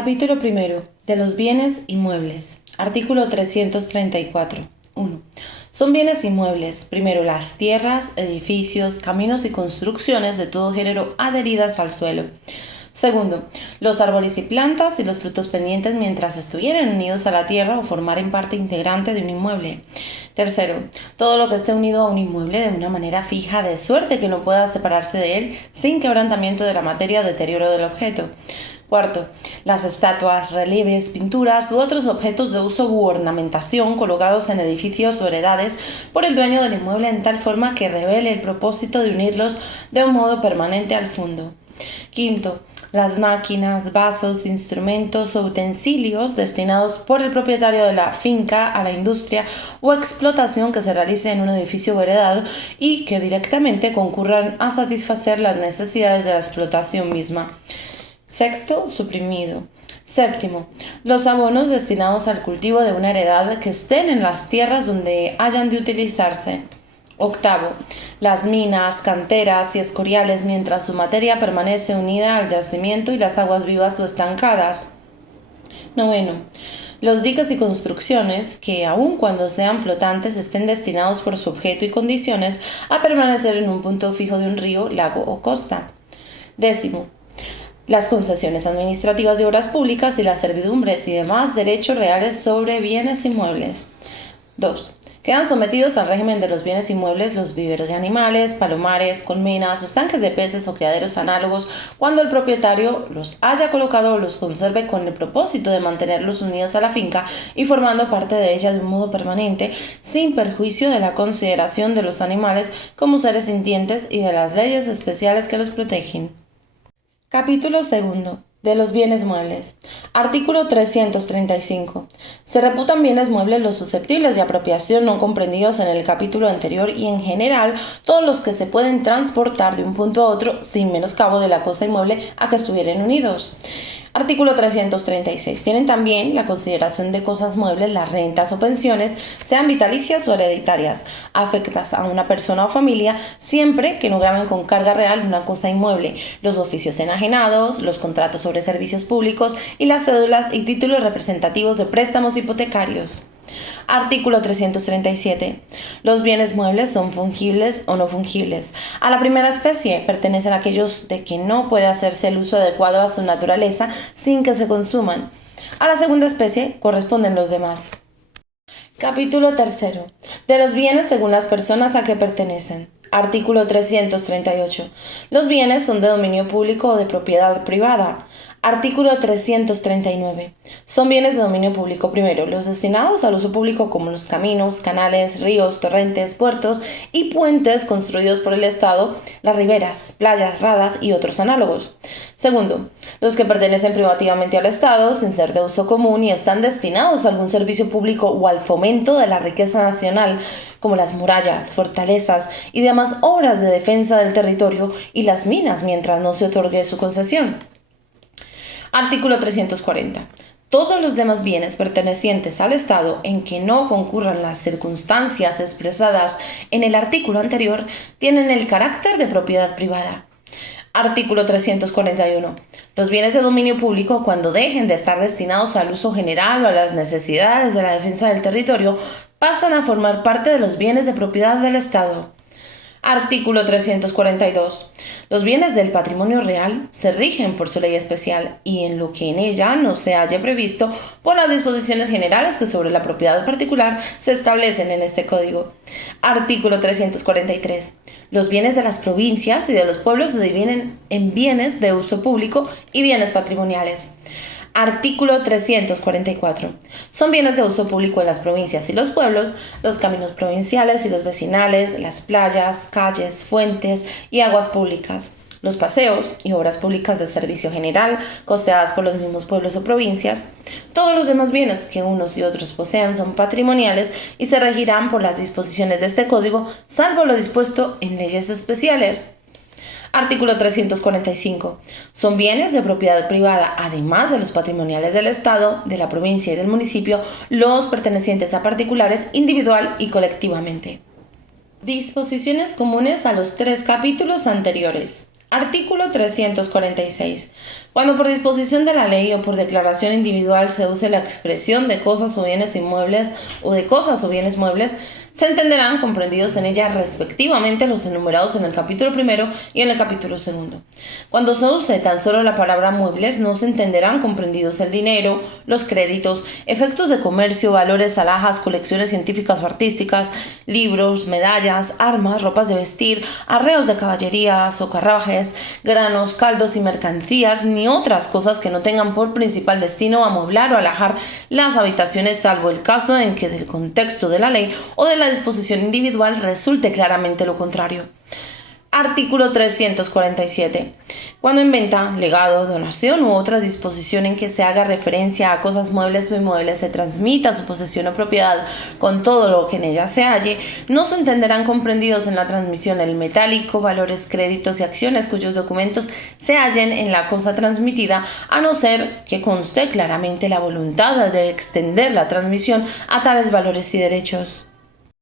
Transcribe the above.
Capítulo primero. De los bienes inmuebles. Artículo 334. 1. Son bienes inmuebles, primero, las tierras, edificios, caminos y construcciones de todo género adheridas al suelo. Segundo, los árboles y plantas y los frutos pendientes mientras estuvieran unidos a la tierra o formaren parte integrante de un inmueble. Tercero, todo lo que esté unido a un inmueble de una manera fija, de suerte que no pueda separarse de él sin quebrantamiento de la materia o deterioro del objeto. Cuarto, las estatuas, relieves, pinturas u otros objetos de uso u ornamentación colocados en edificios o heredades por el dueño del inmueble en tal forma que revele el propósito de unirlos de un modo permanente al fondo. Quinto, las máquinas, vasos, instrumentos o utensilios destinados por el propietario de la finca a la industria o explotación que se realice en un edificio o heredado y que directamente concurran a satisfacer las necesidades de la explotación misma. Sexto, suprimido. Séptimo, los abonos destinados al cultivo de una heredad que estén en las tierras donde hayan de utilizarse. Octavo, las minas, canteras y escoriales mientras su materia permanece unida al yacimiento y las aguas vivas o estancadas. Noveno, los diques y construcciones que, aun cuando sean flotantes, estén destinados por su objeto y condiciones a permanecer en un punto fijo de un río, lago o costa. Décimo, las concesiones administrativas de obras públicas y las servidumbres y demás derechos reales sobre bienes inmuebles. 2. Quedan sometidos al régimen de los bienes inmuebles los viveros de animales, palomares, colmenas, estanques de peces o criaderos análogos cuando el propietario los haya colocado o los conserve con el propósito de mantenerlos unidos a la finca y formando parte de ella de un modo permanente, sin perjuicio de la consideración de los animales como seres sintientes y de las leyes especiales que los protegen. Capítulo segundo. De los bienes muebles. Artículo 335. Se reputan bienes muebles los susceptibles de apropiación no comprendidos en el capítulo anterior y en general todos los que se pueden transportar de un punto a otro sin menoscabo de la cosa inmueble a que estuvieran unidos. Artículo 336. Tienen también la consideración de cosas muebles las rentas o pensiones, sean vitalicias o hereditarias, afectas a una persona o familia, siempre que no graven con carga real de una cosa inmueble, los oficios enajenados, los contratos sobre servicios públicos y las cédulas y títulos representativos de préstamos hipotecarios. Artículo 337. Los bienes muebles son fungibles o no fungibles. A la primera especie pertenecen aquellos de que no puede hacerse el uso adecuado a su naturaleza sin que se consuman. A la segunda especie corresponden los demás. Capítulo tercero. De los bienes según las personas a que pertenecen. Artículo 338. Los bienes son de dominio público o de propiedad privada. Artículo 339. Son bienes de dominio público primero, los destinados al uso público como los caminos, canales, ríos, torrentes, puertos y puentes construidos por el Estado, las riberas, playas, radas y otros análogos. Segundo, los que pertenecen privativamente al Estado sin ser de uso común y están destinados a algún servicio público o al fomento de la riqueza nacional, como las murallas, fortalezas y demás obras de defensa del territorio y las minas mientras no se otorgue su concesión. Artículo 340. Todos los demás bienes pertenecientes al Estado en que no concurran las circunstancias expresadas en el artículo anterior tienen el carácter de propiedad privada. Artículo 341. Los bienes de dominio público, cuando dejen de estar destinados al uso general o a las necesidades de la defensa del territorio, pasan a formar parte de los bienes de propiedad del Estado. Artículo 342. Los bienes del patrimonio real se rigen por su ley especial y en lo que en ella no se haya previsto por las disposiciones generales que sobre la propiedad particular se establecen en este código. Artículo 343. Los bienes de las provincias y de los pueblos se dividen en bienes de uso público y bienes patrimoniales. Artículo 344. Son bienes de uso público en las provincias y los pueblos, los caminos provinciales y los vecinales, las playas, calles, fuentes y aguas públicas, los paseos y obras públicas de servicio general costeadas por los mismos pueblos o provincias. Todos los demás bienes que unos y otros posean son patrimoniales y se regirán por las disposiciones de este código, salvo lo dispuesto en leyes especiales. Artículo 345. Son bienes de propiedad privada, además de los patrimoniales del Estado, de la provincia y del municipio, los pertenecientes a particulares individual y colectivamente. Disposiciones comunes a los 3 capítulos anteriores. Artículo 346. Cuando por disposición de la ley o por declaración individual se use la expresión de cosas o bienes inmuebles o de cosas o bienes muebles, se entenderán comprendidos en ella respectivamente los enumerados en el capítulo primero y en el capítulo segundo. Cuando se use tan solo la palabra muebles, no se entenderán comprendidos el dinero, los créditos, efectos de comercio, valores, alhajas, colecciones científicas o artísticas, libros, medallas, armas, ropas de vestir, arreos de caballería, socarrajes, granos, caldos y mercancías, ni otras cosas que no tengan por principal destino amueblar o alhajar las habitaciones, salvo el caso en que del contexto de la ley o de la disposición individual resulte claramente lo contrario. Artículo 347. Cuando en venta, legado, donación u otra disposición en que se haga referencia a cosas muebles o inmuebles se transmita su posesión o propiedad con todo lo que en ella se halle, no se entenderán comprendidos en la transmisión el metálico, valores, créditos y acciones cuyos documentos se hallen en la cosa transmitida, a no ser que conste claramente la voluntad de extender la transmisión a tales valores y derechos.